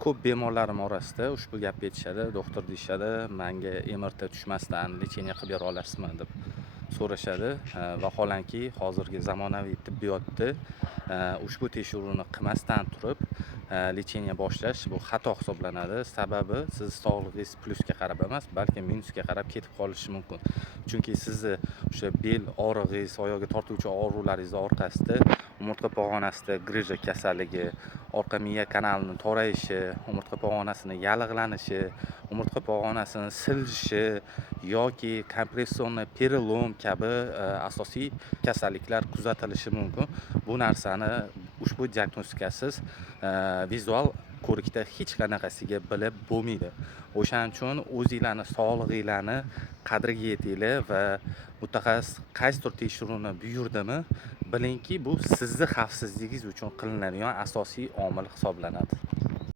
Ko'p bemorlarim orasida ushbu gapni aytishadi. Doktor deyishadi, menga MRT tushmasdan lecheniya qilib bera olasizmi deb so'rashadi. Vaholanki hozirgi zamonaviy tibbiyotda ushbu tekshiruvni qilmasdan turib lecheniya boshlash bu xato hisoblanadi. Sababi siz sog'lig'ingiz plyusga qarab emas, balki minusga qarab ketib qolishi mumkin. Chunki sizni o'sha bel og'rig'ingiz, oyog'iga tortuvchi og'ruvlaringiz orqasida umurtqa pog'onasida grija kasalligi, orqa miya kanalining torayishi, umurtqa pog'onasining yallig'lanishi, umurtqa pog'onasining silishi yoki kompressionniy perelom kabi asosiy kasalliklar kuzatilishi mumkin. Bu narsani ushbu diagnostikasiz vizual ko'rikda hech qanaqasiga bilib bo'lmaydi. O'shaning uchun o'zingizlarning sog'lig'inglarni qadriga yetinglar va mutaxassis qaysidir tekshiruvni buyurdimi, bilingki bu sizni xavfsizligingiz uchun qilinadigan asosiy omil hisoblanadi.